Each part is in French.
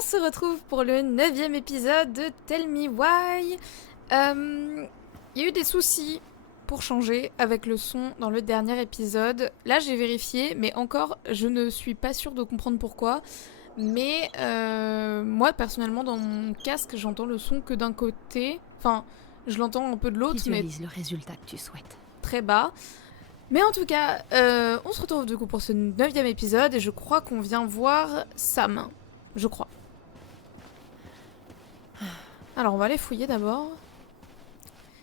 On se retrouve pour le 9e épisode de Tell Me Why. Il y a eu des soucis pour changer avec le son dans le dernier épisode. Là j'ai vérifié, mais encore je ne suis pas sûre de comprendre pourquoi. Mais moi personnellement dans mon casque j'entends le son que d'un côté. Enfin, je l'entends un peu de l'autre, mais visualise le résultat que tu souhaites. très bas. Mais en tout cas, on se retrouve du coup pour ce 9e épisode et je crois qu'on vient voir Sam. Je crois. Alors on va aller fouiller d'abord.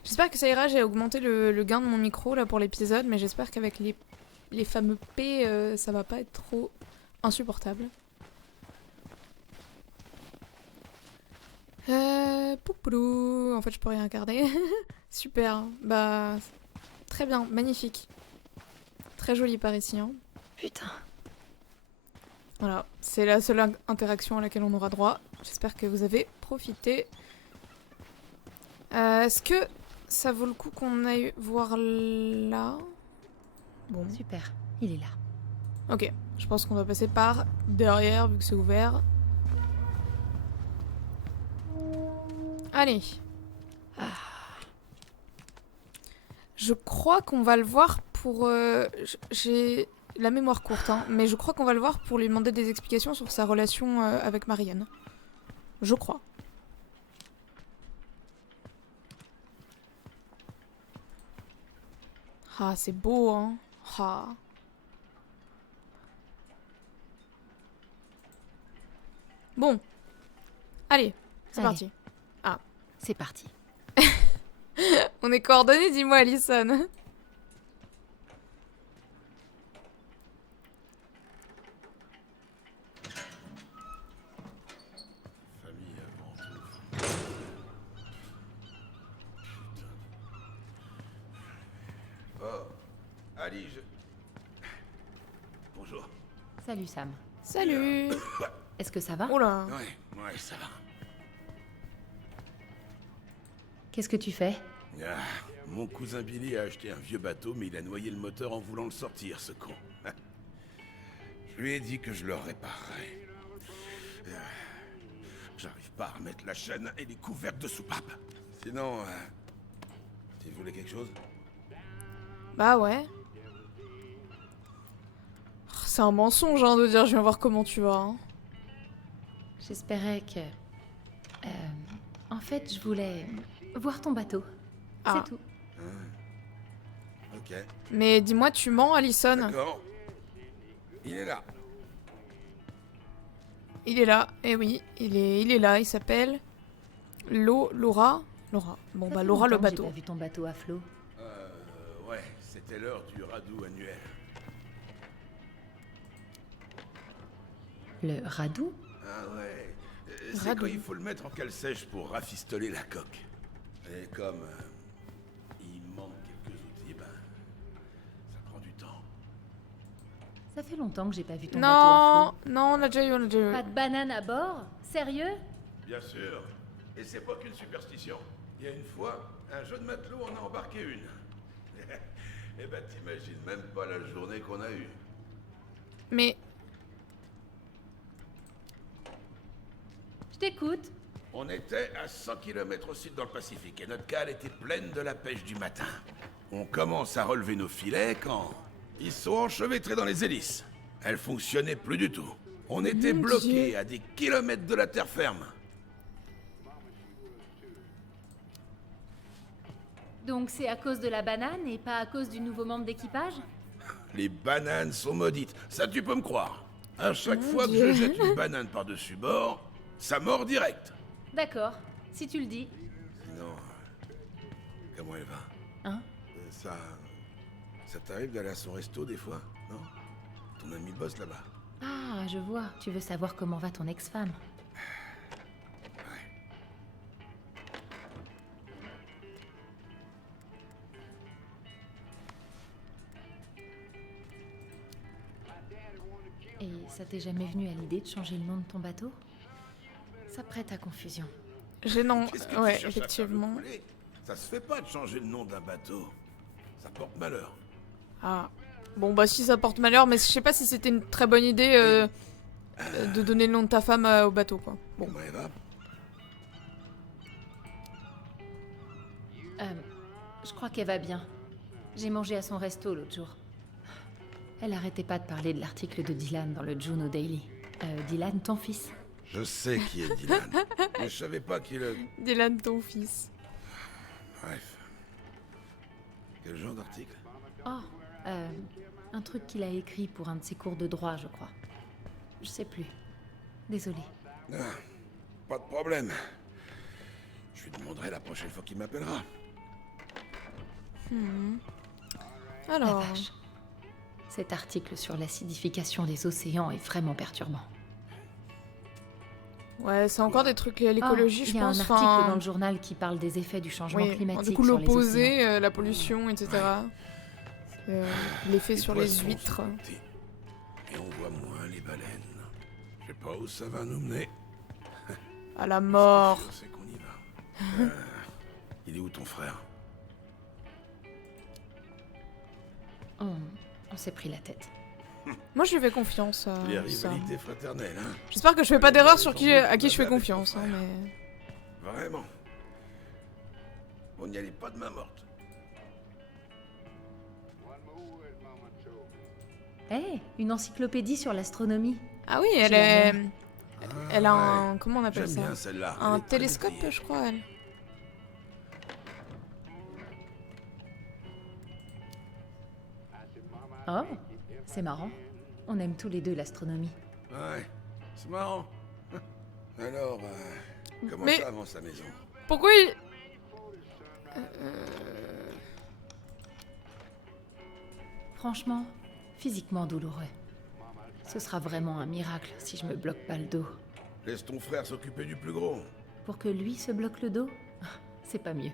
J'espère que ça ira, j'ai augmenté le gain de mon micro là pour l'épisode, mais j'espère qu'avec les fameux P, ça va pas être trop insupportable. Poupoulou, en fait je peux rien regarder. Super, bah très bien, magnifique. Très joli par ici. Hein. Putain. Voilà, c'est la seule interaction à laquelle on aura droit. J'espère que vous avez profité. Est-ce que ça vaut le coup qu'on aille voir là? Bon. Super, il est là. Ok, je pense qu'on va passer par derrière vu que c'est ouvert. Allez. Je crois qu'on va le voir pour... j'ai la mémoire courte, hein, mais je crois qu'on va le voir pour lui demander des explications sur sa relation avec Marianne. Je crois. Ah, c'est beau, hein. Ah. Bon. Allez, c'est parti. Ah. C'est parti. On est coordonnés, dis-moi, Alison. Famille avant tout. Oh, Ali, Bonjour. Salut Sam. Salut. Est-ce que ça va? Oh là. Ouais, ça va. Qu'est-ce que tu fais? Ah, mon cousin Billy a acheté un vieux bateau, mais il a noyé le moteur en voulant le sortir, ce con. Je lui ai dit que je le réparerais. J'arrive pas à remettre la chaîne et les couvercles de soupape. Sinon, tu voulais quelque chose? Bah ouais. C'est un mensonge hein, de dire je viens voir comment tu vas. Hein. J'espérais que... en fait, je voulais voir ton bateau. Ah. C'est tout. Ok. Mais dis-moi, tu mens, Alison? D'accord. Il est là. Il est là, eh oui, il est là, il s'appelle... Laura. Bon Ça bah fait Laura le longtemps que bateau. J'ai pas vu ton bateau à flot. Ouais, c'était l'heure du radeau annuel. Le radoux? Ah ouais. C'est Radeau. quand il faut le mettre en cale sèche pour rafistoler la coque. Et comme il manque quelques outils, ben ça prend du temps. Ça fait longtemps que j'ai pas vu ton bateau à Non, non, on a déjà eu, flot. Pas de banane à bord? Sérieux? Bien sûr. Et c'est pas qu'une superstition. Il y a une fois, un jeune matelot en a embarqué une. Eh ben t'imagines même pas la journée qu'on a eue. Mais... Je t'écoute. On était à 100 km au sud dans le Pacifique et notre cale était pleine de la pêche du matin. On commence à relever nos filets quand ils sont enchevêtrés dans les hélices. Elles fonctionnaient plus du tout. On était Mon bloqués Dieu. à des kilomètres de la terre ferme. Donc c'est à cause de la banane et pas à cause du nouveau membre d'équipage? Les bananes sont maudites, ça tu peux me croire. À chaque Mon fois que Dieu. je jette une banane par-dessus bord, ça mord direct. D'accord, si tu le dis. Sinon, comment elle va? Hein? Ça t'arrive d'aller à son resto des fois, non? Ton ami bosse là-bas. Ah, je vois. Tu veux savoir comment va ton ex-femme. Ouais. Et ça t'est jamais venu à l'idée de changer le nom de ton bateau? Ça prête à confusion. Gênant, Qu'est-ce que tu ouais, cherches à faire effectivement. le couler? Ça se fait pas de changer le nom d'un bateau. Ça porte malheur. Ah. Bon bah si ça porte malheur, mais je sais pas si c'était une très bonne idée de donner le nom de ta femme au bateau, quoi. Bon. Comment elle va? Je crois qu'elle va bien. J'ai mangé à son resto l'autre jour. Elle arrêtait pas de parler de l'article de Dylan dans le Juno Daily. Dylan, ton fils. Je sais qui est Dylan, mais je savais pas qui le... Dylan, ton fils. Bref. Quel genre d'article? Oh, un truc qu'il a écrit pour un de ses cours de droit, je crois. Je sais plus. Désolée. Ah, pas de problème. Je lui demanderai la prochaine fois qu'il m'appellera. La Alors... vache. Cet article sur l'acidification des océans est vraiment perturbant. Ouais, c'est encore des trucs liés à l'écologie, je Il y a pense. un article dans le journal qui parle des effets du changement Oui, climatique du coup, sur les océans. l'opposé, la pollution, etc. L'effet Les sur les poissons huîtres. sont petits, et on voit moins les baleines. Je sais pas où ça va nous mener. À la mort. Je sais qu'on y va. Il est où ton frère? On s'est pris la tête. Moi, je lui fais confiance. Les ça. rivalités fraternelles, hein? J'espère que je fais pas d'erreur sur à qui je fais confiance. Hein, mais... Vraiment. On n'y allait pas de main morte. Hé, une encyclopédie sur l'astronomie. Ah oui, elle J'ai la est... Elle a un... Comment on appelle J'aime ça? bien celle-là. Un Elle est très télescope, détaillée. je crois, elle. Oh, c'est marrant. On aime tous les deux l'astronomie. Ouais, c'est marrant. Alors, comment Mais- ça avance la maison? Pourquoi il... Franchement, physiquement douloureux. Ce sera vraiment un miracle si je me bloque pas le dos. Laisse ton frère s'occuper du plus gros. Pour que lui se bloque le dos, c'est pas mieux.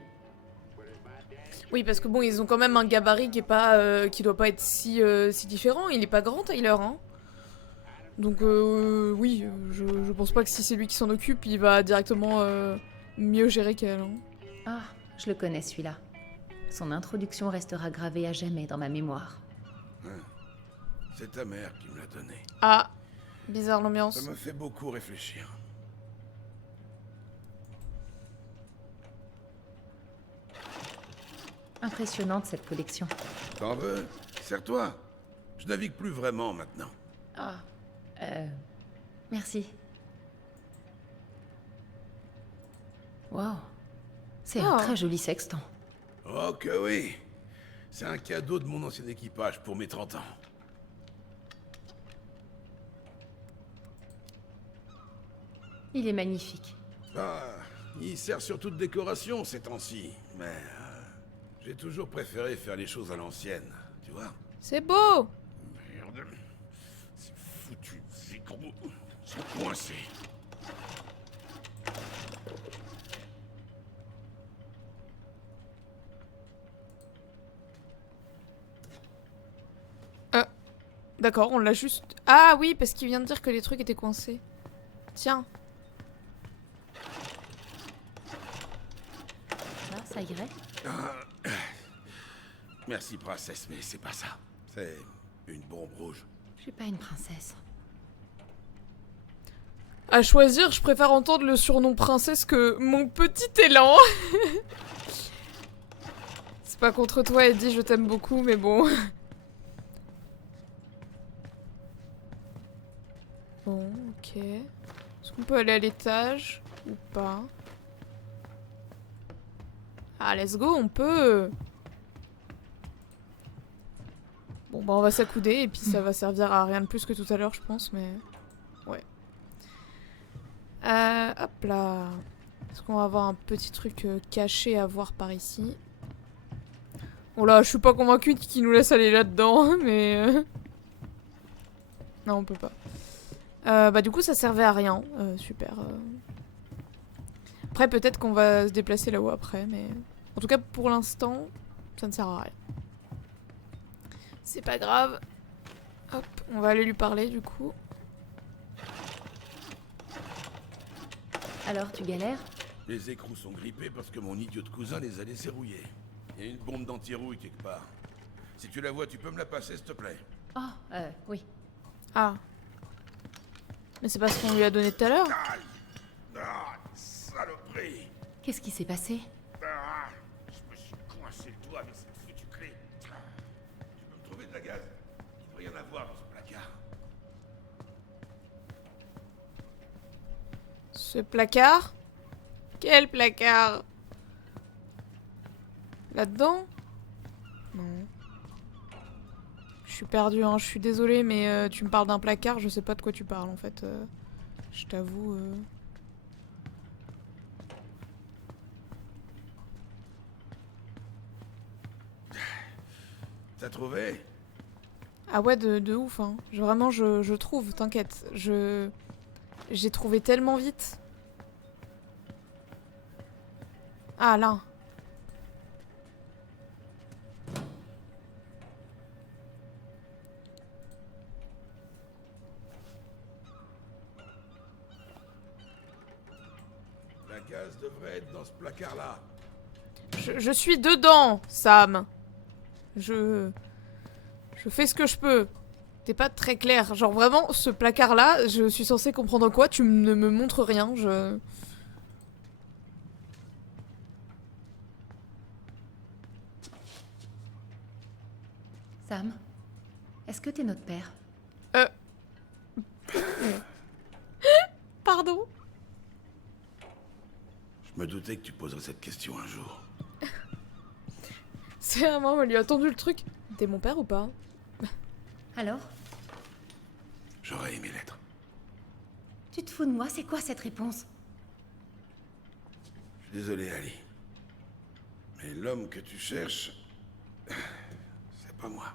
Oui, parce que bon, ils ont quand même un gabarit qui est pas, qui doit pas être si différent. Il est pas grand, Tyler, hein. Donc oui, je pense pas que si c'est lui qui s'en occupe, il va directement mieux gérer qu'elle. Hein. Ah, je le connais celui-là. Son introduction restera gravée à jamais dans ma mémoire. C'est ta mère qui me l'a donné. Ah, bizarre l'ambiance. Ça m'a fait beaucoup réfléchir. Impressionnante cette collection. T'en veux? Serre-toi. Je navigue plus vraiment maintenant. Ah, merci. Wow, c'est un Oh. très joli sextant. Oh que oui. C'est un cadeau de mon ancien équipage pour mes 30 ans. Il est magnifique. Ah, il sert surtout de décoration ces temps-ci. Mais j'ai toujours préféré faire les choses à l'ancienne, tu vois? C'est beau. Merde. Ces foutus vitraux sont coincés. D'accord, on l'a juste... Ah oui, parce qu'il vient de dire que les trucs étaient coincés. Tiens. Ça irait? Merci, princesse, mais c'est pas ça. C'est une bombe rouge. Je suis pas une princesse. À choisir, je préfère entendre le surnom princesse que mon petit élan. C'est pas contre toi, Eddie, je t'aime beaucoup, mais bon. Bon, ok. Est-ce qu'on peut aller à l'étage ou pas? Ah, let's go, on peut. Bon, bah on va s'accouder et puis ça va servir à rien de plus que tout à l'heure, je pense, mais... Ouais. Hop là. Est-ce qu'on va avoir un petit truc caché à voir par ici? Bon là, je suis pas convaincue qu'il nous laisse aller là-dedans, mais... Non, on peut pas. Bah du coup, ça servait à rien. Super. Après, peut-être qu'on va se déplacer là-haut après, mais... En tout cas, pour l'instant, ça ne sert à rien. C'est pas grave. Hop, on va aller lui parler du coup. Alors, tu galères? Les écrous sont grippés parce que mon idiot de cousin les a laissés rouiller. Il y a une bombe d'anti-rouille quelque part. Si tu la vois, tu peux me la passer, s'il te plaît. Oh, oui. Ah. Mais c'est pas ce qu'on lui a donné tout à l'heure. Aïe. Ah, saloperie. Qu'est-ce qui s'est passé? Ah, je me suis coincé le doigt avec cette foutue clé. Tu peux me trouver de la gaz? Il devrait y en avoir dans ce placard. Ce placard? Quel placard? Là-dedans? Non. Je suis perdue, hein. Je suis désolée, mais tu me parles d'un placard, je sais pas de quoi tu parles en fait. Je t'avoue. T'as trouvé? Ah ouais, de ouf, hein. Vraiment, je trouve, t'inquiète. J'ai trouvé tellement vite. Ah là. La gaz devrait être dans ce placard-là. Je suis dedans, Sam. Je fais ce que je peux. T'es pas très clair. Genre vraiment, ce placard-là, je suis censée comprendre quoi? Tu ne me montres rien, Sam, est-ce que t'es notre père? Pardon? Je me doutais que tu poserais cette question un jour. C'est vraiment, on lui a tendu le truc. T'es mon père ou pas? Alors? J'aurais aimé l'être. Tu te fous de moi? C'est quoi cette réponse? Je suis désolé, Ali. Mais l'homme que tu cherches... c'est pas moi.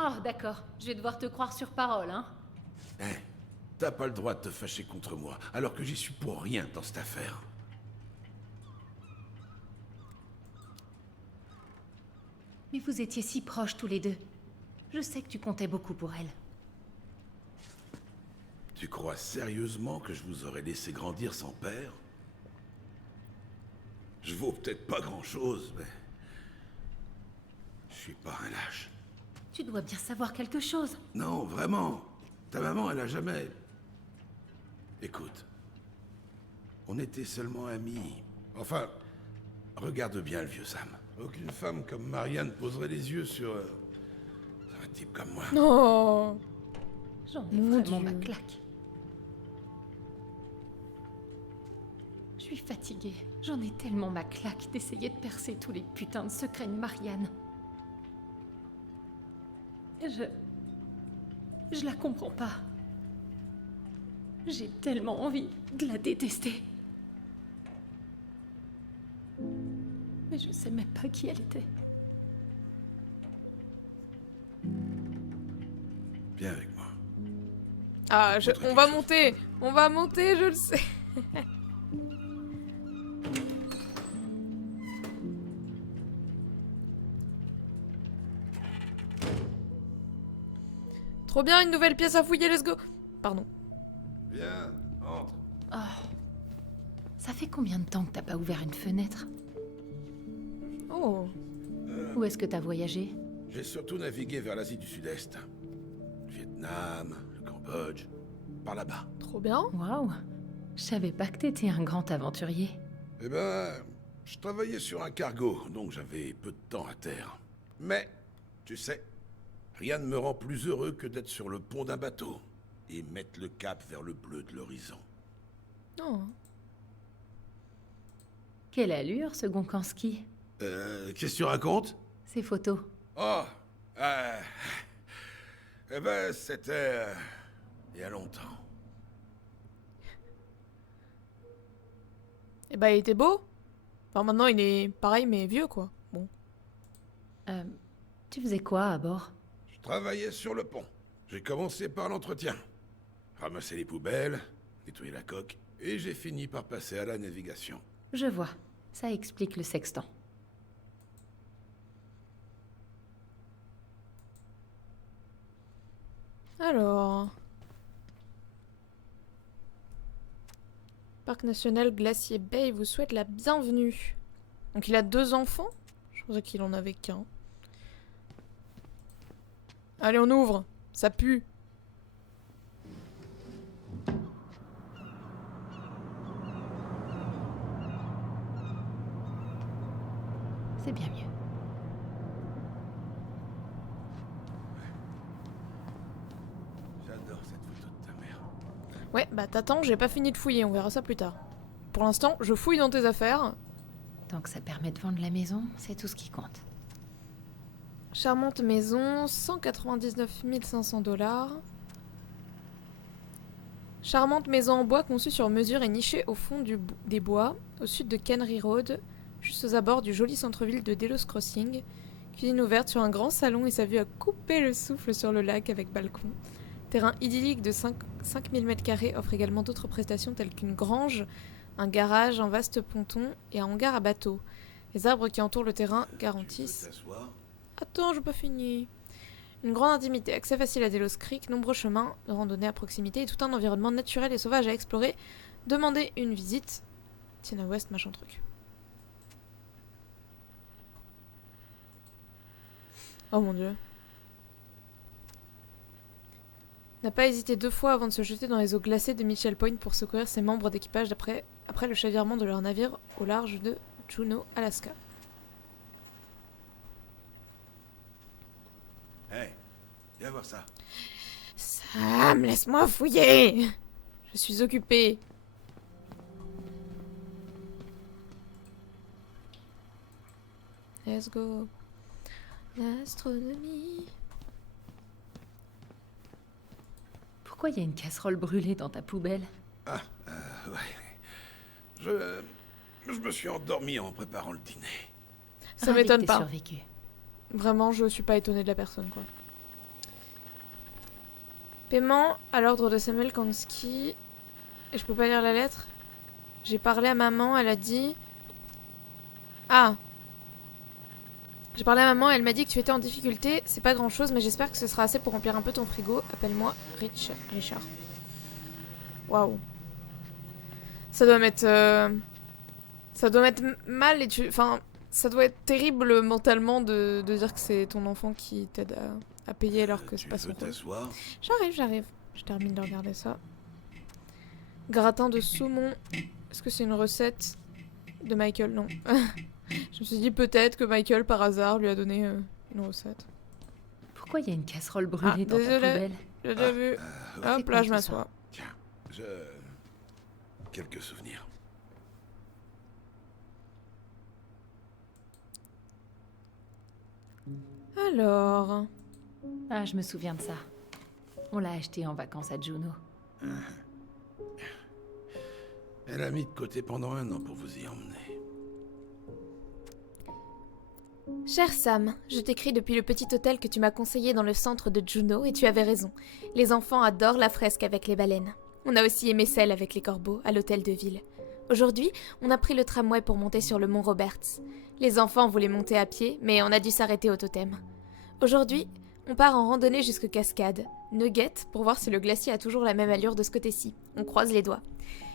Oh, d'accord. Je vais devoir te croire sur parole, hein? Eh, t'as pas le droit de te fâcher contre moi, alors que j'y suis pour rien dans cette affaire. Mais vous étiez si proches tous les deux. Je sais que tu comptais beaucoup pour elle. Tu crois sérieusement que je vous aurais laissé grandir sans père? Je vaux peut-être pas grand-chose, mais... je suis pas un lâche. Tu dois bien savoir quelque chose. Non, vraiment. Ta maman, elle a jamais... Écoute. On était seulement amis. Enfin, regarde bien le vieux Sam. Aucune femme comme Marianne poserait les yeux sur un type comme moi. Non. J'en ai Mon vraiment Dieu. ma claque. Je suis fatiguée. J'en ai tellement ma claque d'essayer de percer tous les putains de secrets de Marianne. Je la comprends pas. J'ai tellement envie de la détester. Mais je sais même pas qui elle était. Viens avec moi. Ah, on va monter. On va monter, je le sais. Trop bien, une nouvelle pièce à fouiller, let's go. Pardon. Viens, entre. Oh. Ça fait combien de temps que t'as pas ouvert une fenêtre? Oh. Où est-ce que t'as voyagé? J'ai surtout navigué vers l'Asie du Sud-Est. Le Vietnam, le Cambodge, par là-bas. Trop bien. Waouh! Je savais pas que t'étais un grand aventurier. Eh ben, je travaillais sur un cargo, donc j'avais peu de temps à terre. Mais, tu sais, rien ne me rend plus heureux que d'être sur le pont d'un bateau et mettre le cap vers le bleu de l'horizon. Non. Quelle allure, ce Gonkanski? Qu'est-ce que tu racontes? Ces photos. Oh, eh ben, c'était il y a longtemps. Eh bah, il était beau. Enfin, maintenant, il est pareil, mais vieux, quoi. Bon. Tu faisais quoi à bord? Je travaillais sur le pont. J'ai commencé par l'entretien. Ramasser les poubelles, nettoyer la coque, et j'ai fini par passer à la navigation. Je vois. Ça explique le sextant. Alors... Parc national Glacier Bay vous souhaite la bienvenue. Donc il a 2 enfants? Je pensais qu'il en avait qu'un. Allez, on ouvre. Ça pue. C'est bien mieux. J'adore cette photo de ta mère. Ouais, bah t'attends, j'ai pas fini de fouiller, on verra ça plus tard. Pour l'instant, je fouille dans tes affaires. Tant que ça permet de vendre la maison, c'est tout ce qui compte. Charmante maison, 199 500 $. Charmante maison en bois conçue sur mesure et nichée au fond des bois, au sud de Cannery Road, juste aux abords du joli centre-ville de Delos Crossing. Cuisine ouverte sur un grand salon et sa vue à couper le souffle sur le lac avec balcon. Terrain idyllique de 5000 m² offre également d'autres prestations telles qu'une grange, un garage, un vaste ponton et un hangar à bateau. Les arbres qui entourent le terrain garantissent... Tu peux t'asseoir ? Attends, j'ai pas fini. Une grande intimité, accès facile à Delos Creek, nombreux chemins de randonnée à proximité et tout un environnement naturel et sauvage à explorer. Demandez une visite. Tina West, machin truc. Oh mon dieu. N'a pas hésité 2 fois avant de se jeter dans les eaux glacées de Mitchell Point pour secourir ses membres d'équipage après le chavirement de leur navire au large de Juneau, Alaska. Hey, viens voir ça. Sam, laisse-moi fouiller. Je suis occupée. Let's go. L'astronomie. Pourquoi il y a une casserole brûlée dans ta poubelle? Ouais. Je me suis endormi en préparant le dîner. Ça Ravi que m'étonne t'aies pas. survécu. Vraiment, je suis pas étonnée de la personne, quoi. Paiement à l'ordre de Samuel Kansky. Et je peux pas lire la lettre. J'ai parlé à maman, elle a dit... Ah. J'ai parlé à maman, elle m'a dit que tu étais en difficulté. C'est pas grand chose, mais j'espère que ce sera assez pour remplir un peu ton frigo. Appelle-moi Richard. Waouh. Ça doit mettre... Ça doit mettre mal et tu... Enfin, ça doit être terrible mentalement de dire que c'est ton enfant qui t'aide à payer alors que c'est pas son Tu veux rôle. t'asseoir ? J'arrive. Je termine de regarder ça. Gratin de saumon. Est-ce que c'est une recette de Michael? Non. Je me suis dit peut-être que Michael, par hasard, lui a donné une recette. Pourquoi il y a une casserole brûlée dans ta désolé. poubelle? J'ai déjà vu. C'est Hop, quoi là, je tout m'assois. Tiens, quelques souvenirs. Alors... Ah, je me souviens de ça. On l'a acheté en vacances à Juneau. Elle a mis de côté pendant 1 an pour vous y emmener. Cher Sam, je t'écris depuis le petit hôtel que tu m'as conseillé dans le centre de Juneau et tu avais raison. Les enfants adorent la fresque avec les baleines. On a aussi aimé celle avec les corbeaux à l'hôtel de ville. Aujourd'hui, on a pris le tramway pour monter sur le mont Roberts. Les enfants voulaient monter à pied, mais on a dû s'arrêter au totem. Aujourd'hui, on part en randonnée jusque Cascade, Nugget, pour voir si le glacier a toujours la même allure de ce côté-ci. On croise les doigts.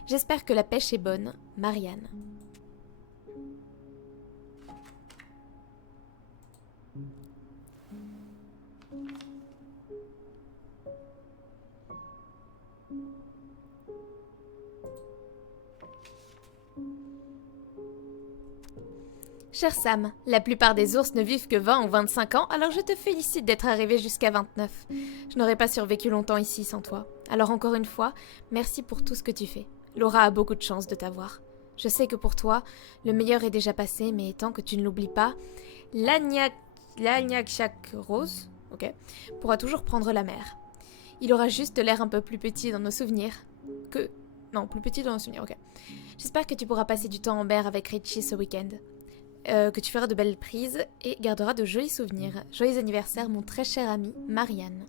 J'espère que la pêche est bonne. Marianne. Cher Sam, la plupart des ours ne vivent que 20 ou 25 ans, alors je te félicite d'être arrivé jusqu'à 29. Je n'aurais pas survécu longtemps ici sans toi. Alors encore une fois, merci pour tout ce que tu fais. Laura a beaucoup de chance de t'avoir. Je sais que pour toi, le meilleur est déjà passé, mais tant que tu ne l'oublies pas, l'Agnakchak Rose, ok, pourra toujours prendre la mer. Il aura juste l'air un peu plus petit dans nos souvenirs que... Non, plus petit dans nos souvenirs, ok. J'espère que tu pourras passer du temps en mer avec Richie ce week-end. Que tu feras de belles prises et garderas de jolis souvenirs. Joyeux anniversaire, mon très cher ami, Marianne.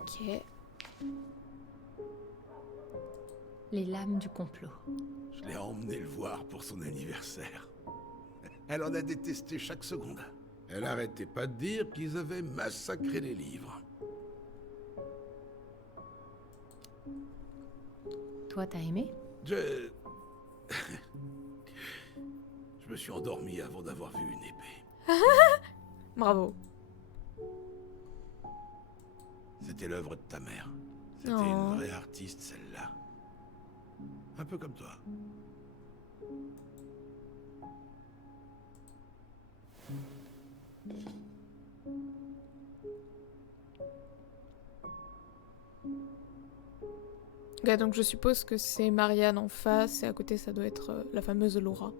Ok. Les lames du complot. Je l'ai emmené le voir pour son anniversaire. Elle en a détesté chaque seconde. Elle arrêtait pas de dire qu'ils avaient massacré les livres. Toi, t'as aimé? Je Je me suis endormi avant d'avoir vu une épée. Bravo. C'était l'œuvre de ta mère. C'était Oh. une vraie artiste, celle-là. Un peu comme toi. Ok, donc je suppose que c'est Marianne en face et à côté ça doit être la fameuse Laura.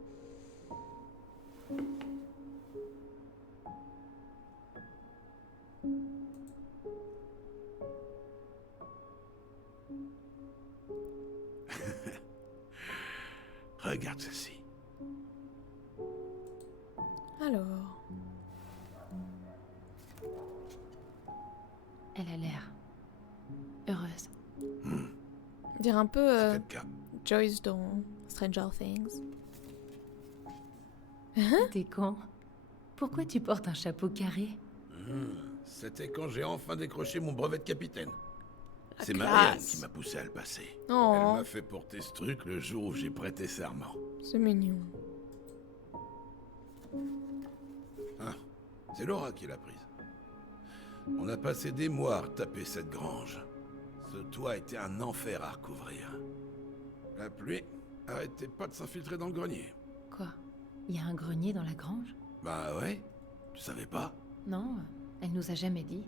Regarde ceci. Alors... Elle a l'air heureuse. On dirait un peu C'était le cas. Joyce dans Stranger Things. T'es con. Pourquoi tu portes un chapeau carré? C'était quand j'ai enfin décroché mon brevet de capitaine. La C'est classe. Marianne qui m'a poussé à le passer. Oh. Elle m'a fait porter ce truc le jour où j'ai prêté serment. C'est mignon. Ah, c'est Laura qui l'a prise. On a passé des mois à taper cette grange. Ce toit était un enfer à recouvrir. La pluie arrêtait pas de s'infiltrer dans le grenier. Quoi? Il y a un grenier dans la grange? Bah ouais, tu savais pas? Non, elle nous a jamais dit.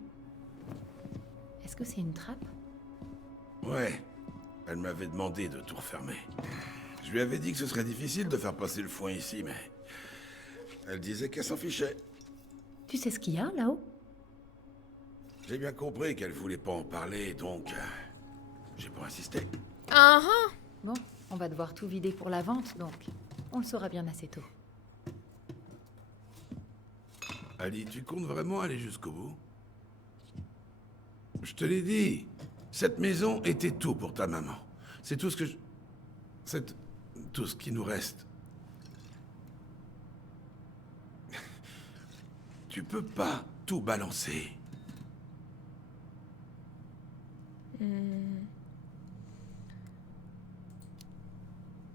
Est-ce que c'est une trappe? Ouais, elle m'avait demandé de tout refermer. Je lui avais dit que ce serait difficile de faire passer le foin ici, mais... Elle disait qu'elle s'en fichait. Tu sais ce qu'il y a là-haut? J'ai bien compris qu'elle voulait pas en parler, donc... j'ai pas insisté. Ah ah. Bon, on va devoir tout vider pour la vente, donc on le saura bien assez tôt. Ali, tu comptes vraiment aller jusqu'au bout? Je te l'ai dit. Cette maison était tout pour ta maman. C'est tout ce que je... C'est tout ce qui nous reste. Tu peux pas tout balancer.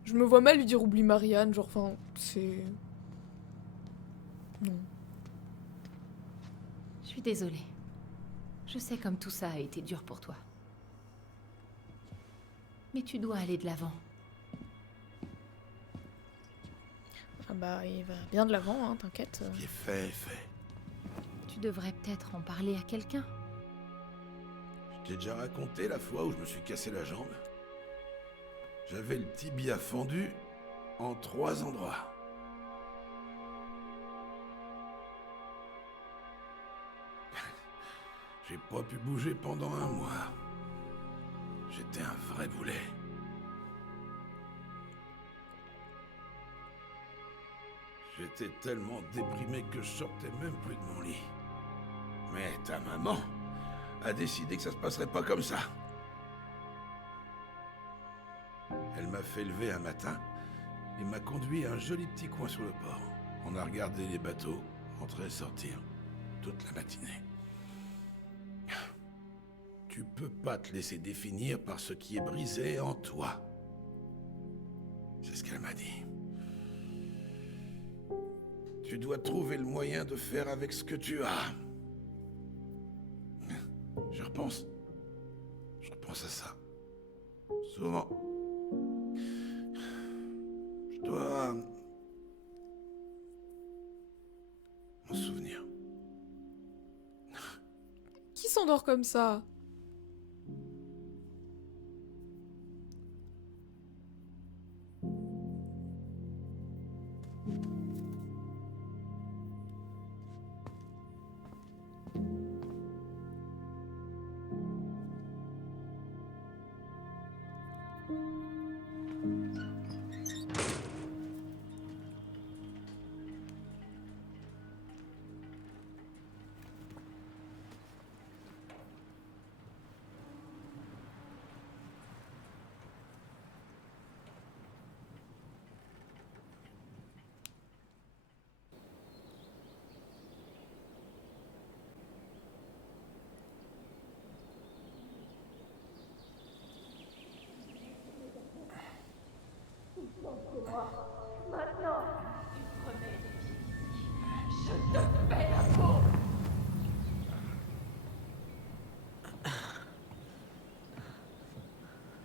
Je me vois mal lui dire oublie Marianne, genre enfin c'est... Non. Je suis désolée. Je sais comme tout ça a été dur pour toi. Mais tu dois aller de l'avant. Ah bah il va bien de l'avant, hein, t'inquiète. Ce qui est fait est fait. Tu devrais peut-être en parler à quelqu'un. Je t'ai déjà raconté la fois où je me suis cassé la jambe. J'avais le tibia fendu en 3 endroits. J'ai pas pu bouger pendant 1 mois. J'étais un vrai boulet. J'étais tellement déprimé que je sortais même plus de mon lit. Mais ta maman a décidé que ça se passerait pas comme ça. Elle m'a fait lever un matin et m'a conduit à un joli petit coin sur le port. On a regardé les bateaux entrer et sortir toute la matinée. Tu peux pas te laisser définir par ce qui est brisé en toi. C'est ce qu'elle m'a dit. Tu dois trouver le moyen de faire avec ce que tu as. Je repense à ça. Souvent. Je dois m'en souvenir. Qui s'endort comme ça?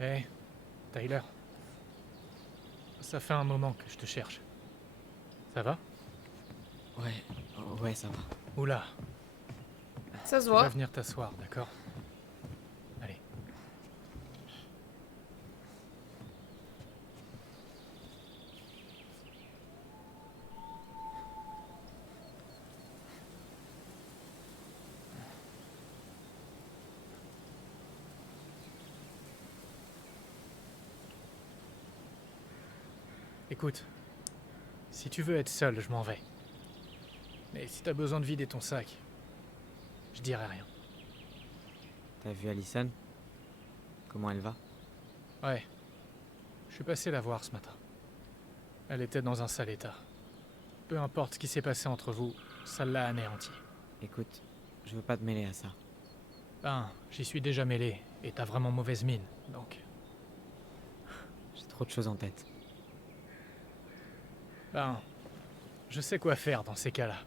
Hé, Tyler. Ça fait un moment que je te cherche. Ça va? Ouais, ça va. Oula, Ça se tu vas voit. venir t'asseoir, d'accord? Allez. Écoute, si tu veux être seul, je m'en vais. Mais si t'as besoin de vider ton sac, je dirai rien. T'as vu Allison? Comment elle va? Ouais, je suis passé la voir ce matin. Elle était dans un sale état. Peu importe ce qui s'est passé entre vous, ça l'a anéanti. Écoute, je veux pas te mêler à ça. Ben, j'y suis déjà mêlé, et t'as vraiment mauvaise mine, donc... J'ai trop de choses en tête. Ben, je sais quoi faire dans ces cas-là.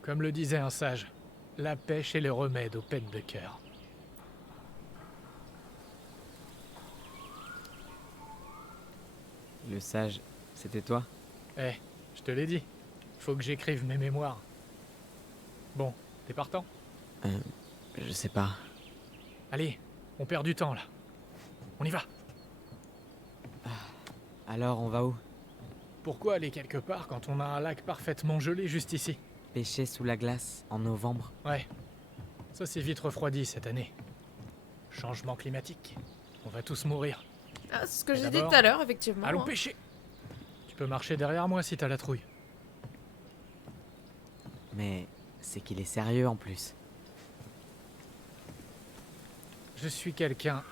Comme le disait un sage, la pêche est le remède aux peines de cœur. Le sage, c'était toi? Eh, je te l'ai dit, faut que j'écrive mes mémoires. Bon, t'es partant? Je sais pas. Allez, on perd du temps là. On y va. Alors, on va où? Pourquoi aller quelque part quand on a un lac parfaitement gelé juste ici? Pêcher sous la glace, en novembre? Ouais, ça s'est vite refroidi cette année. Changement climatique. On va tous mourir. Ah, c'est ce que Et j'ai dit d'abord, tout à l'heure, effectivement. Allons hein. pêcher. Tu peux marcher derrière moi si t'as la trouille. Mais c'est qu'il est sérieux en plus. Je suis quelqu'un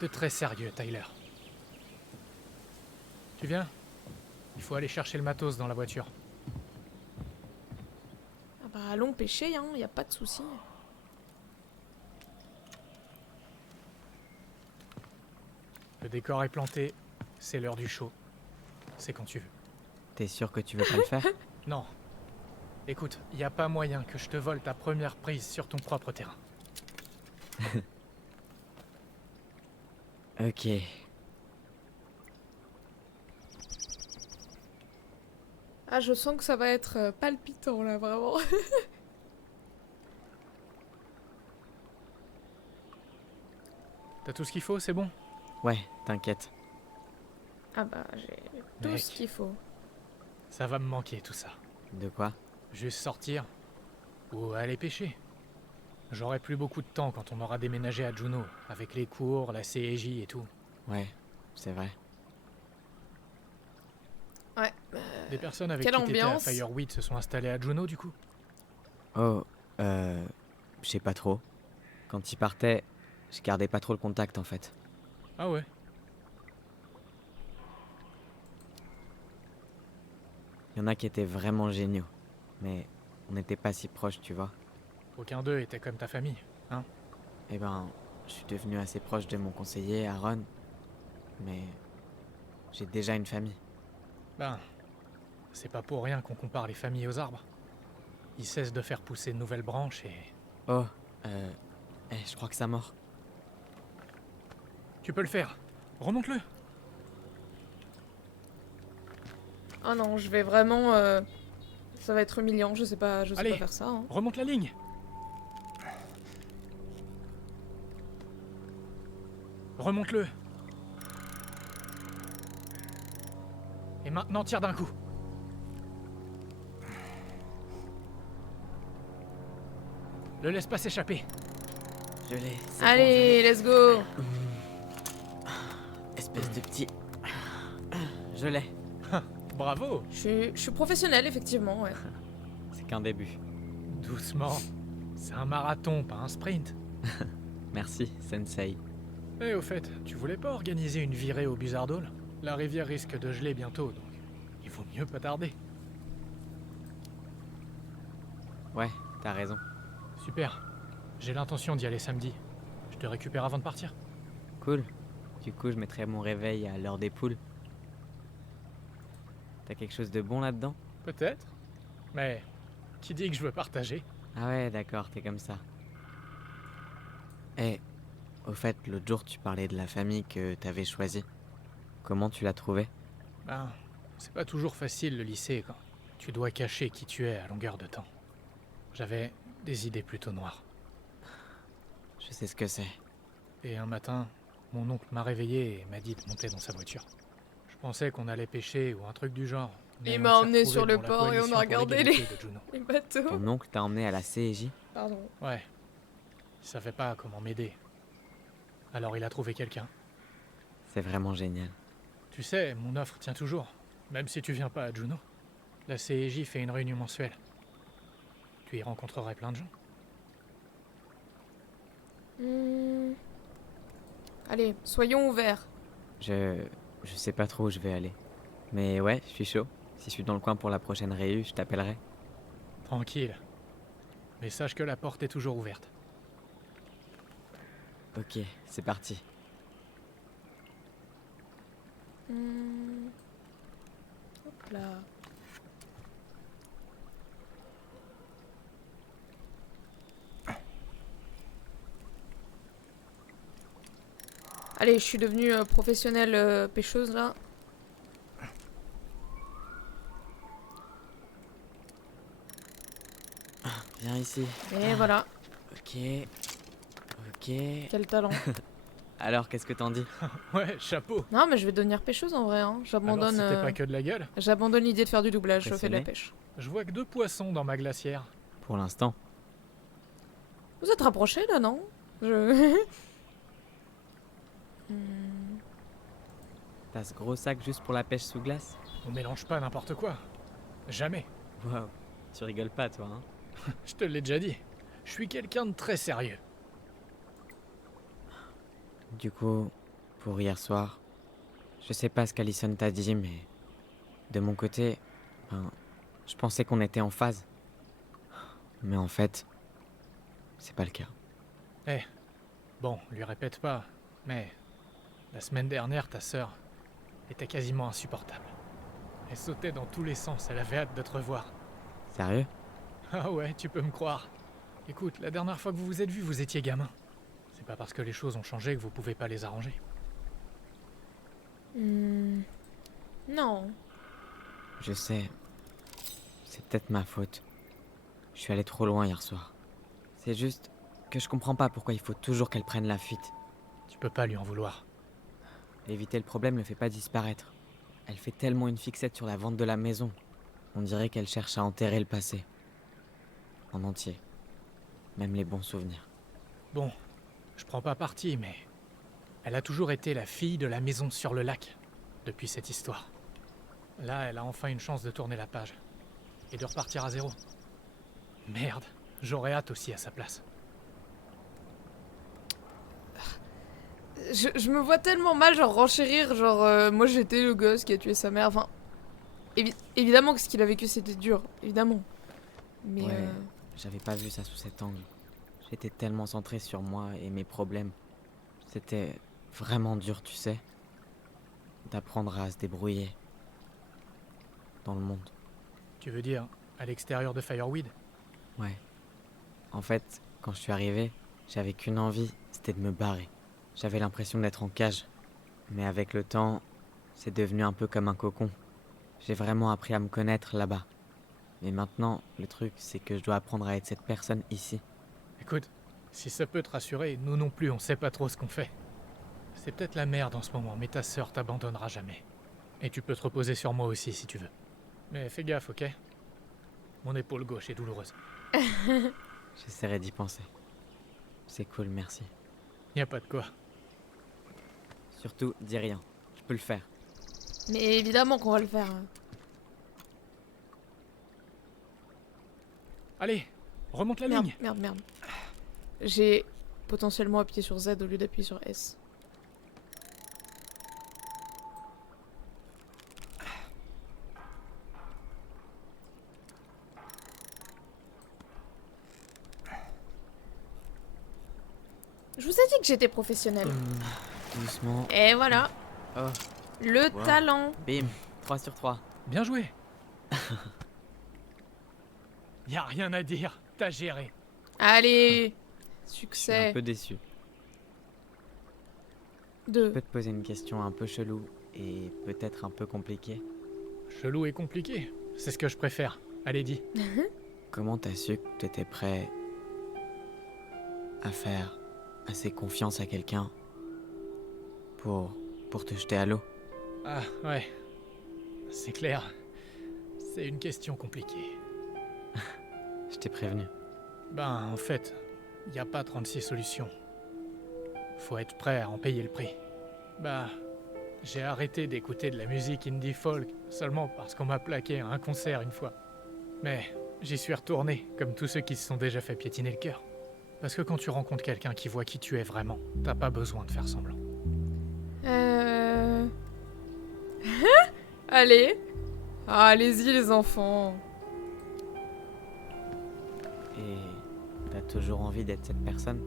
de très sérieux, Tyler. Tu viens? Il faut aller chercher le matos dans la voiture. Ah bah, allons pêcher, hein, y a pas de souci. Le décor est planté, c'est l'heure du show. C'est quand tu veux. T'es sûr que tu veux pas le faire? Non. Écoute, y a pas moyen que je te vole ta première prise sur ton propre terrain. Ok. Ah, je sens que ça va être palpitant, là, vraiment. T'as tout ce qu'il faut, c'est bon? Ouais, t'inquiète. Ah bah, j'ai tout Mec. ce qu'il faut. Ça va me manquer tout ça. De quoi? Juste sortir ou aller pêcher. J'aurai plus beaucoup de temps quand on aura déménagé à Juneau, avec les cours, la CJ et tout. Ouais, c'est vrai. Ouais. Des personnes avec Quelle qui t'étais à ambiance. Fireweed se sont installées à Juneau du coup? Oh, je sais pas trop. Quand il partait, je gardais pas trop le contact en fait. Ah ouais. Il y en a qui étaient vraiment géniaux. Mais on n'était pas si proches, tu vois. Aucun d'eux était comme ta famille, hein? Eh ben, je suis devenu assez proche de mon conseiller, Aaron. Mais j'ai déjà une famille. Ben, c'est pas pour rien qu'on compare les familles aux arbres. Ils cessent de faire pousser de nouvelles branches et... Oh, je crois que ça mord. Tu peux le faire. Remonte-le. Oh non, je vais vraiment... Ça va être humiliant, je sais pas Allez. faire ça. hein. Remonte la ligne. Remonte-le. Et maintenant, tire d'un coup. Le laisse pas s'échapper. Je l'ai. c'est bon, Allez, let's go. je l'ai. Espèce de petit. Je l'ai. Bravo. Je suis professionnelle, effectivement, ouais. C'est qu'un début. Doucement. C'est un marathon, pas un sprint. Merci, Sensei. Et au fait, tu voulais pas organiser une virée au Buzzard Hall? La rivière risque de geler bientôt, donc il vaut mieux pas tarder. Ouais, t'as raison. Super. J'ai l'intention d'y aller samedi. Je te récupère avant de partir. Cool. Du coup, je mettrai mon réveil à l'heure des poules. T'as quelque chose de bon là-dedans? Peut-être. Mais qui dit que je veux partager? Ah ouais, d'accord, t'es comme ça. Eh, Au fait, l'autre jour, tu parlais de la famille que t'avais choisie. Comment tu l'as trouvée? Ben, c'est pas toujours facile le lycée quand tu dois cacher qui tu es à longueur de temps. J'avais des idées plutôt noires. Je sais ce que c'est. Et un matin, mon oncle m'a réveillé et m'a dit de monter dans sa voiture. Je pensais qu'on allait pêcher ou un truc du genre. Mais Il on m'a s'est emmené retrouvés sur le devant la port et on a coalition pour regardé l'égalité de Juno. les bateaux. Ton oncle t'a emmené à la CJ? Pardon. Ouais. Il savait pas comment m'aider. Alors il a trouvé quelqu'un. C'est vraiment génial. Tu sais, mon offre tient toujours. Même si tu viens pas à Juno. La CJ fait une réunion mensuelle. Tu y rencontrerais plein de gens. Allez, soyons ouverts. Je sais pas trop où je vais aller. Mais ouais, je suis chaud. Si je suis dans le coin pour la prochaine réu, je t'appellerai. Tranquille. Mais sache que la porte est toujours ouverte. Ok, c'est parti. Hop là. Allez, je suis devenue professionnelle pêcheuse là. Viens ici. Et voilà, Ok. Ok. quel talent. Alors, qu'est-ce que t'en dis? Ouais, chapeau. Non, mais je vais devenir pêcheuse en vrai. Hein. Alors J'abandonne. c'était pas que de la gueule. J'abandonne l'idée de faire du doublage. Je fais de la Impressionné. pêche. Je vois que 2 poissons dans ma glacière. Pour l'instant. Vous êtes rapprochés là, non? Je. Hmm. T'as ce gros sac juste pour la pêche sous glace? On mélange pas n'importe quoi. Jamais. Waouh. Tu rigoles pas, toi, hein? Je te l'ai déjà dit. Je suis quelqu'un de très sérieux. Du coup, pour hier soir, je sais pas ce qu'Alison t'a dit, mais de mon côté, ben, je pensais qu'on était en phase. Mais en fait, c'est pas le cas. Bon, lui répète pas, mais la semaine dernière, ta sœur était quasiment insupportable. Elle sautait dans tous les sens, elle avait hâte de te revoir. Sérieux? Ah ouais, tu peux me croire. Écoute, la dernière fois que vous vous êtes vus, vous étiez gamin. C'est pas parce que les choses ont changé que vous pouvez pas les arranger. Non. Je sais. C'est peut-être ma faute. Je suis allé trop loin hier soir. C'est juste que je comprends pas pourquoi il faut toujours qu'elle prenne la fuite. Tu peux pas lui en vouloir. Éviter le problème ne fait pas disparaître. Elle fait tellement une fixette sur la vente de la maison. On dirait qu'elle cherche à enterrer le passé. En entier. Même les bons souvenirs. Bon, je prends pas parti, mais elle a toujours été la fille de la maison sur le lac, depuis cette histoire. Là, elle a enfin une chance de tourner la page. Et de repartir à zéro. Merde, j'aurais hâte aussi à sa place. Je me vois tellement mal, genre renchérir, genre moi j'étais le gosse qui a tué sa mère. Enfin, évidemment que ce qu'il a vécu c'était dur, évidemment. Mais Ouais, j'avais pas vu ça sous cet angle. J'étais tellement centré sur moi et mes problèmes. C'était vraiment dur, tu sais. D'apprendre à se débrouiller. Dans le monde. Tu veux dire, à l'extérieur de Fireweed? Ouais. En fait, quand je suis arrivé, j'avais qu'une envie, c'était de me barrer. J'avais l'impression d'être en cage. Mais avec le temps, c'est devenu un peu comme un cocon. J'ai vraiment appris à me connaître là-bas. Mais maintenant, le truc, c'est que je dois apprendre à être cette personne ici. Écoute, si ça peut te rassurer, nous non plus, on sait pas trop ce qu'on fait. C'est peut-être la merde en ce moment, mais ta sœur t'abandonnera jamais. Et tu peux te reposer sur moi aussi si tu veux. Mais fais gaffe, ok? Mon épaule gauche est douloureuse. J'essaierai d'y penser. C'est cool, merci. Y a pas de quoi. Surtout, dis rien. Je peux le faire. mais évidemment qu'on va le faire. Allez, remonte la Merde, ligne. merde. J'ai potentiellement appuyé sur Z au lieu d'appuyer sur S. Je vous ai dit que j'étais professionnelle. Doucement. Et voilà, Oh, le Wow. talent. bim. 3 sur 3. Bien joué. Y a rien à dire, t'as géré. Allez, Je suis un succès. peu déçu. Je peux te poser une question un peu chelou et peut-être un peu compliquée. Chelou et compliqué, c'est ce que je préfère. Allez, dis. Comment t'as su que t'étais prêt à faire assez confiance à quelqu'un pour te jeter à l'eau? Ah, ouais. C'est clair. C'est une question compliquée. Je t'ai prévenu. Ben, en fait, y a pas 36 solutions. Faut être prêt à en payer le prix. Bah, j'ai arrêté d'écouter de la musique indie folk seulement parce qu'on m'a plaqué à un concert une fois. Mais j'y suis retourné, comme tous ceux qui se sont déjà fait piétiner le cœur. Parce que quand tu rencontres quelqu'un qui voit qui tu es vraiment, t'as pas besoin de faire semblant. Allez. Ah, allez-y les enfants. Et t'as toujours envie d'être cette personne?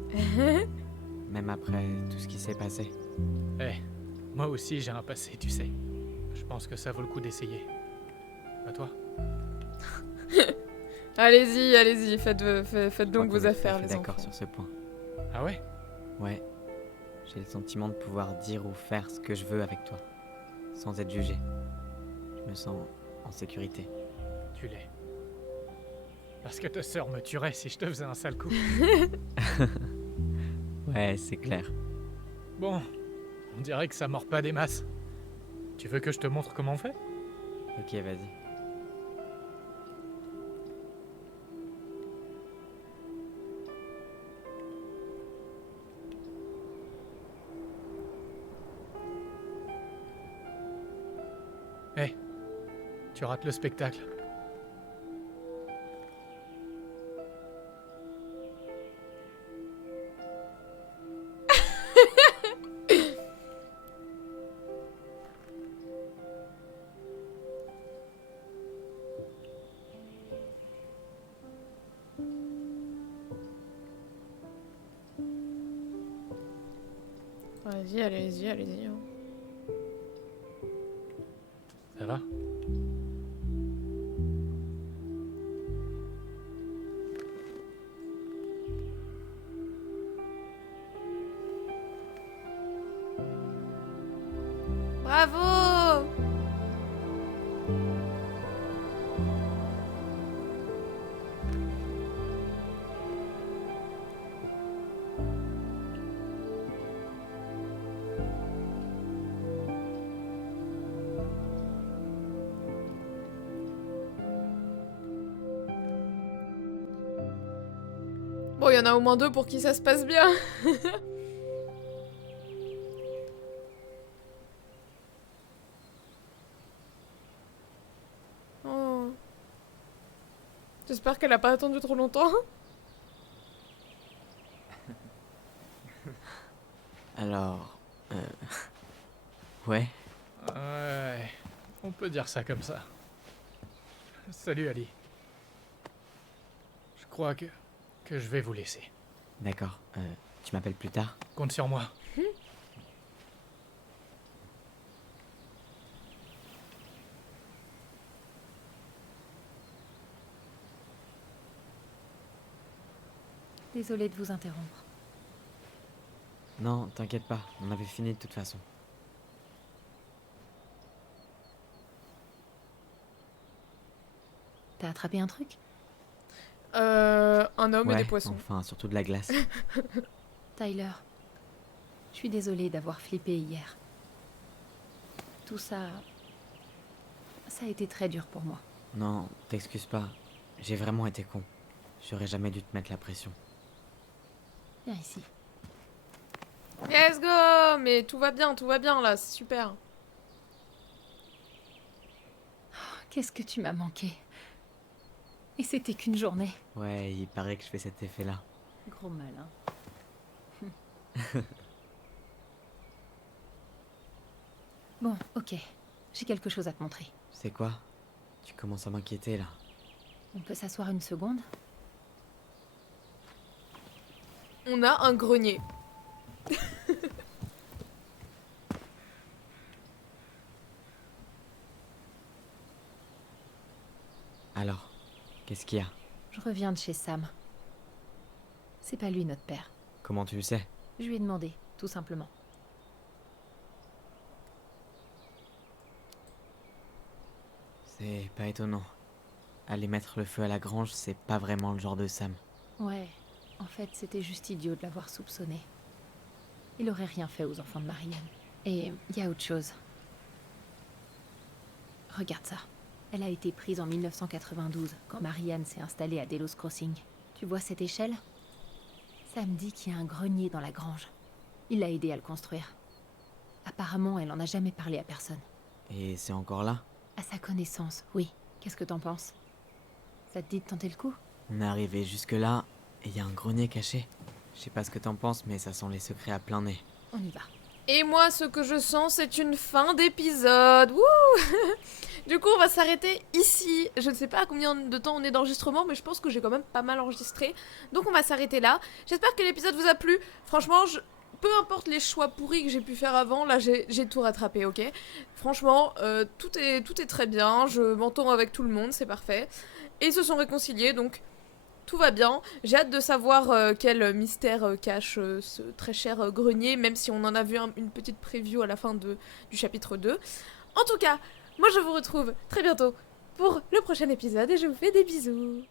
Même après tout ce qui s'est passé? Moi aussi j'ai un passé, tu sais. Je pense que ça vaut le coup d'essayer. Pas toi? Allez-y, allez-y, faites Je crois donc qu'on vos est affaires tout à fait les d'accord enfants. sur ce point. Ah ouais? Ouais. J'ai le sentiment de pouvoir dire ou faire ce que je veux avec toi, sans être jugé. Je me sens en sécurité. Tu l'es. Parce que ta sœur me tuerait si je te faisais un sale coup. Ouais, c'est clair. Bon, on dirait que ça mord pas des masses. Tu veux que je te montre comment on fait? Ok, vas-y. Tu rates le spectacle. Allez-y, allez-y, allez-y. Hein. Ça va? Bravo! Bon, il y en a au moins 2 pour qui ça se passe bien. Oh. J'espère qu'elle a pas attendu trop longtemps. Alors... Ouais. Ouais, on peut dire ça comme ça. Salut Ali. Je crois que je vais vous laisser. D'accord. Tu m'appelles plus tard? Compte sur moi. Désolée de vous interrompre. Non, t'inquiète pas. On avait fini de toute façon. T'as attrapé un truc? Un homme et Ouais, des poissons. enfin, surtout de la glace. Tyler, je suis désolée d'avoir flippé hier. Tout ça... Ça a été très dur pour moi. Non, t'excuses pas. J'ai vraiment été con. J'aurais jamais dû te mettre la pression. Viens ici. Let's go! Mais tout va bien là, c'est super. Qu'est-ce que tu m'as manqué. Et c'était qu'une journée. Ouais, il paraît que je fais cet effet-là. Gros malin. Bon, ok. J'ai quelque chose à te montrer. C'est quoi? Tu commences à m'inquiéter là. On peut s'asseoir une seconde? On a un grenier. Alors, qu'est-ce qu'il y a? Je reviens de chez Sam. C'est pas lui notre père. Comment tu le sais? Je lui ai demandé, tout simplement. C'est pas étonnant. Aller mettre le feu à la grange, c'est pas vraiment le genre de Sam. Ouais, en fait, c'était juste idiot de l'avoir soupçonné. Il aurait rien fait aux enfants de Marianne. Et il y a autre chose. Regarde ça. Elle a été prise en 1992, quand Marianne s'est installée à Delos Crossing. Tu vois cette échelle? Sam dit qu'il y a un grenier dans la grange. Il l'a aidé à le construire. Apparemment, elle en a jamais parlé à personne. Et c'est encore là? À sa connaissance, oui. Qu'est-ce que t'en penses? Ça te dit de tenter le coup? On est arrivé jusque-là, et y a un grenier caché. Je sais pas ce que t'en penses, mais ça sent les secrets à plein nez. On y va. Et moi, ce que je sens, c'est une fin d'épisode. Wouh. Du coup, on va s'arrêter ici. Je ne sais pas à combien de temps on est d'enregistrement, mais je pense que j'ai quand même pas mal enregistré. Donc on va s'arrêter là. J'espère que l'épisode vous a plu. Franchement, peu importe les choix pourris que j'ai pu faire avant, là j'ai tout rattrapé, ok? Franchement, tout est très bien. Je m'entends avec tout le monde, c'est parfait. Et ils se sont réconciliés, donc tout va bien. J'ai hâte de savoir quel mystère cache ce très cher grenier, même si on en a vu une petite preview à la fin du chapitre 2. En tout cas, moi je vous retrouve très bientôt pour le prochain épisode et je vous fais des bisous.